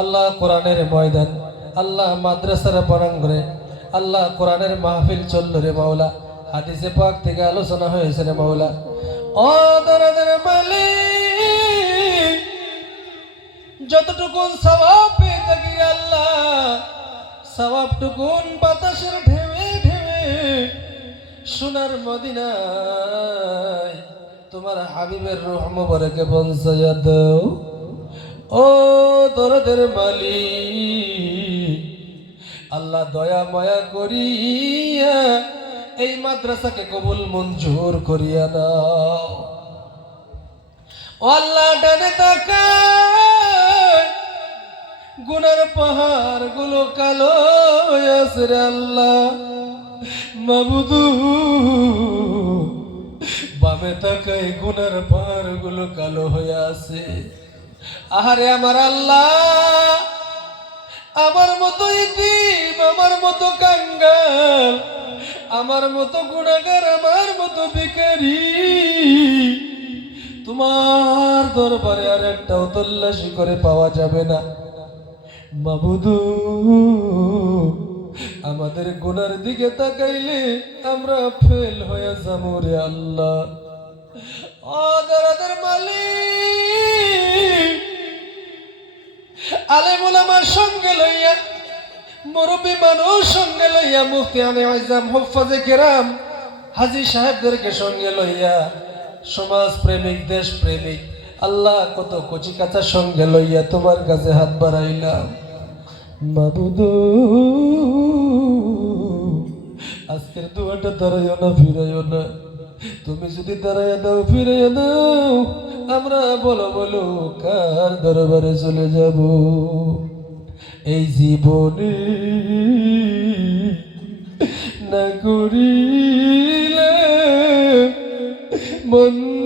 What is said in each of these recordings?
আল্লাহ কোরআনের ময়দান, আল্লাহ মাদ্রাসার পরাঙ্গরে আল্লাহ কোরআনের মাহফিল চলল রে মাওলা। হাদিসে পাক থেকে আলোচনা হয়েছে রে মাওলা। ও দরদের মালিক, যতটুকুন সওয়াব পেয়ে আল্লাহ, সওয়াবটুকুন বাতাসের ঢেউে ঢেউে সোনার মদিনায় তোমার হাবিবের রুহ মুবারকে পৌঁছায়া দাও। ও দরদের মালিক, আল্লাহ দয়া মায়া করিয়া এই মাদ্রাসাকে কবুল মঞ্জুর করিয়া নাও আল্লাহ ডানে তাকায়, গুনার পাহাড়গুলো কালো হয়ে আছে রে আল্লাহ। মাবুদু, বামে তাকাই গুনার পাহাড়গুলো কালো হয়ে আছে। আহারে আমার আল্লাহ, আমার মতো ইতিম, আমার মতো কাঙ্গাল, আমার মতো গুণাগার, আমার মতো ভিখারি। তোমার দরবারে আর একটা তল্লাশি করে পাওয়া যাবে না। মাবুদু, আমাদের গুনার দিকে তাকাইলে আমরা ফেল হয়ে যাব রে আল্লাহ। মালিক। আলেমুল আমার সঙ্গে লইয়া, মুরব্বী মানুষ সঙ্গে লইয়া, মুফতি আনে আইজাম হুফাজে কেরাম, হাজি সাহেবদেরকে সঙ্গে লইয়া, সমাজ প্রেমিক, দেশ প্রেমিক, আল্লাহ কত কচি কাচার সঙ্গে লইয়া তোমার কাছে হাত বাড়াইলাম। বাবুদু আজকের দুয়াটা দাঁড়াইও না, ফিরাইও না। তুমি যদি দাঁড়াইয়া দাও ফিরে দাও, আমরা বলো বলো কার দরবারে চলে যাব। এই জীবনে না করিলে বন্দিগি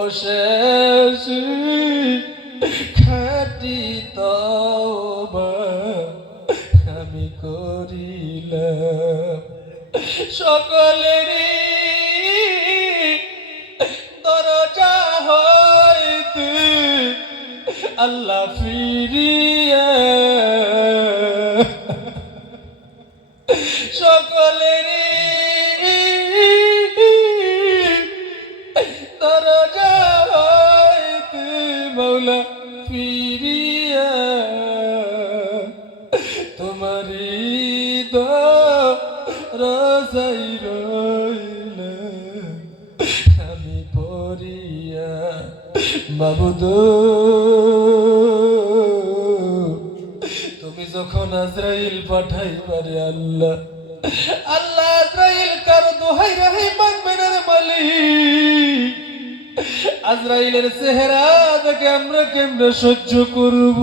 অবশেষ খাটি তওবা আমি করিলাম। সকলেরই দরজা হইতে আল্লাহ ফিরিয়া তুমি যখন আজরাইল পাঠাইবারে আল্লাহ আল্লাহ আজরাইল কার দোহাই রাহে মানবে না রে মালিক আজরাইলের চেহারা দেখে আমরা কেমনে সহ্য করব?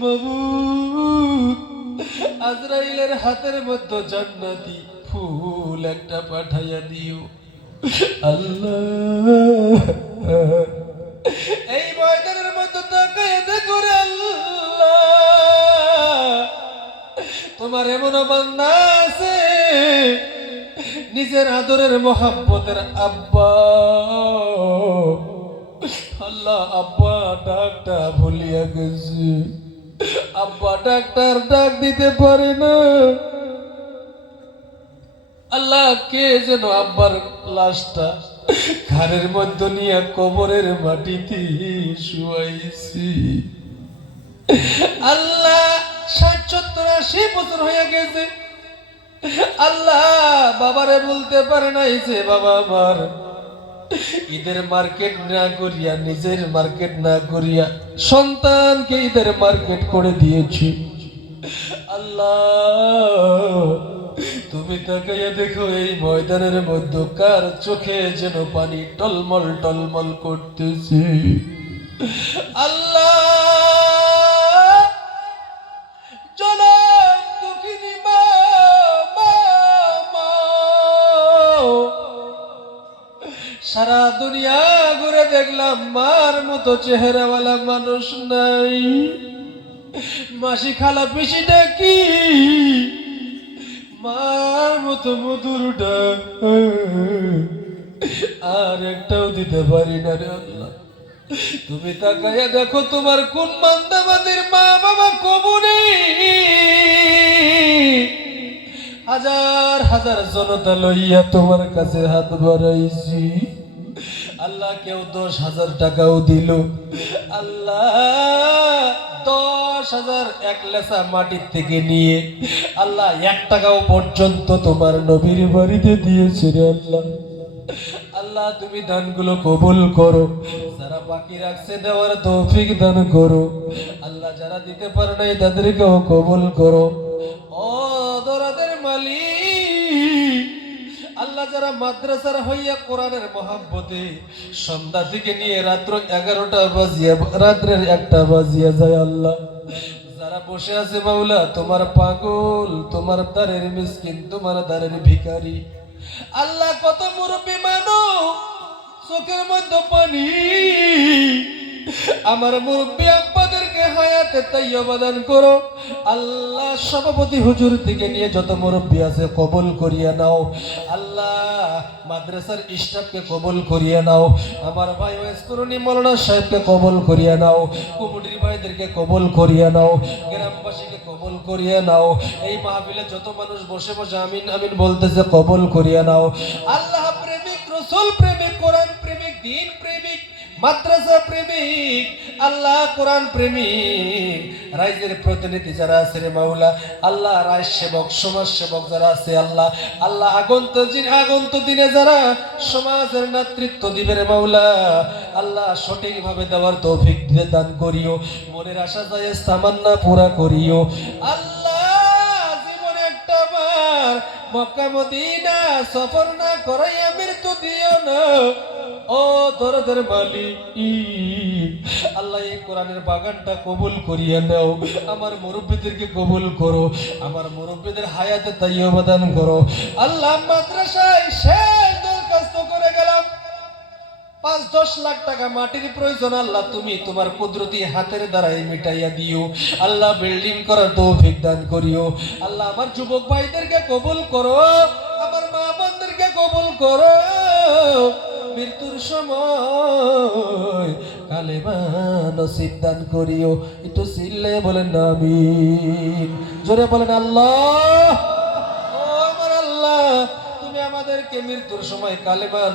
বাবু আজরাইলের হাতের মধ্যে জান্নাতি ফুল একটা পাঠাইয়া দিও। আল্লাহ। এই ময়দানের মধ্যে তাকায় দেখো রে আল্লাহ। তোমার এমন বান্দা আছে নিজের আদরের মোহাব্বতের আব্বা। আল্লাহ আব্বা ডাকটা ভুলিয়া গেছে। আব্বা ডাক্তার ডাক দিতে পারে না। আল্লাহ কে যেন আব্বার লাশটা ঘরের মধ্যে নিয়ে কবরের মাটিতে শুয়াইছি। আল্লাহ ষাট সত্তর আশি বছর হয়ে গেছে। আল্লাহ, বাবারে বলতে পারে নাই যে বাবা আমার। ঈদের মার্কেট না করিয়া, নিজের মার্কেট না করিয়া সন্তানকে ঈদের মার্কেট করে দিয়েছি। আল্লাহ, তুমি তাকাইয়া দেখো, এই ময়দানের মধ্যে কার চোখে যেন পানি টলমল টলমল করতেছে। আল্লাহ ঘুরে দেখলাম মার মতো চেহারাওয়ালা মানুষ নাই। মাসি খালা পিসি ডাকি, মার মতো মধুরটা আর একটাও দিতে পারি না রে আল্লাহ। তুমি তাকাইয়া দেখো তোমার কোন বান্দাবাদের মা বাবা কবরে হাজার হাজার জনতা লইয়া তোমার কাছে হাত বাড়াইছি। আল্লাহ কেউ দশ হাজার টাকাও দিল। আল্লাহ দশ হাজার এক লেসা মাটির থেকে নিয়ে আল্লাহ এক টাকাও পর্যন্ত তোমার নবীর বাড়িতে দিয়েছে রে আল্লাহ। আল্লাহ তুমি দানগুলো কবুল করো, যারা বাকি রাখছে দেওয়ার তৌফিক দান করো। আল্লাহ যারা দিতে পারে নাই তাদেরকেও কবুল করো। ও দরাদের মালিক আল্লাহ যারা মাদ্রাসার হইয়া কোরআনের মহাব্বতে সন্ধ্যা থেকে নিয়ে রাত্র এগারোটা বাজিয়া, রাত্রের একটা বাজিয়া যায় আল্লাহ। যারা বসে আছে বাউলা তোমার পাগল, তোমার দ্বারের মিসকিন, তোমার দ্বারের ভিখারি। আল্লাহ কত মুরব্বী মানো চোখের মধ্যে পানি। আমার মুরব্বী আব্বাদেরকে হায়াতে তাই করো। আল্লাহ সভাপতি হুজুর থেকে নিয়ে যত মুরব্বী আছে কবুল করিয়া নাও। আল্লাহ মাদ্রাসার স্টাফকে কবুল করিয়া নাও। আমার ভাই ওয়েস্করণী মৌলানা সাহেবকে কবুল করিয়া নাও। কুমুটির ভাইদেরকে কবুল করিয়া নাও। গ্রামবাসীকে কবুল করিয়া নাও। এই মাহফিলে যত মানুষ বসে বসে আমিন আমিন বলতেছে, কবুল করিয়া নাও। আল্লাহ প্রেমিক, রসুল প্রেমিক, কোরআন প্রেমিক, দিন প্রেমিক মাদ্রাসা প্রেমিক, আল্লাহ কোরআন প্রেমিক, রাইজের প্রতিনিধি যারা আছে রে মাউলা আল্লাহ রায় সেবক, সমাজ সেবক যারা আছে আল্লাহ আল্লাহ আগন্ত আগন্ত দিনে যারা সমাজের নেতৃত্ব দিবে রে মাউলা আল্লাহ সঠিকভাবে দেওয়ার তৌফিক দিয়ে দান করিও, মনের আশা যায় তামান্না পুরা করিও। আল্লাহ জীবনে একটা বার মক্কা, মদিনা সফর না করাইয়া মৃত্যু দিও না। ও দরদের মালিক আল্লাহ এই কোরআনের বাগানটা কবুল করিয়া নাও। আমার মুরব্বীদেরকে কবুল করো। আমার মুরব্বীদের হায়াতে তাই অবদান করো। আল্লাহ মাদ্রাসায় শেষ দরখাস্ত করে গেলাম। পাঁচ, দশ লাখ টাকা মাটির প্রয়োজন, আল্লাহ তুমি তোমার কুদরতি হাতের দ্বারাই মিটাইয়া দিও। আল্লাহ বিল্ডিং করার তৌফিক দান করিও। আল্লাহ আমার যুবক ভাইদেরকে কবুল করো। আমার মা বোনদেরকে কবুল করো। মৃত্যুর সময় কালেমা নসিব দান করিও। একটু সিল্লে বলেন আমিন। জোরে বলেন আল্লাহ। আমাদেরকে মৃত্যুর সময়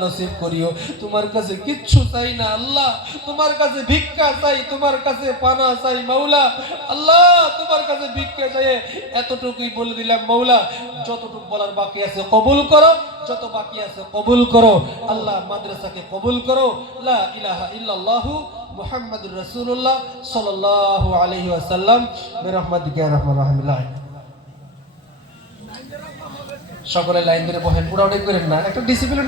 নসিব করিও। তোমার কাছে কিচ্ছু না আল্লাহ। তোমার কাছে ভিক্ষা চাই, তোমার কাছে পানা চাই, মাওলা। আল্লাহ, তোমার কাছে ভিক্ষা এতটুকুই বলে দিলাম, মাওলা। যতটুকু বলার বাকি আছে কবুল করো। যত বাকি আছে কবুল করো। আল্লাহ মাদ্রাসাকে কবুল করো। লা ইলাহা ইল্লাল্লাহু মুহাম্মাদুর রাসূলুল্লাহ সাল্লাল্লাহু সকলে লাইন ধরে বহেন পুরা অনেক করেন না। একটা ডিসিপ্লিন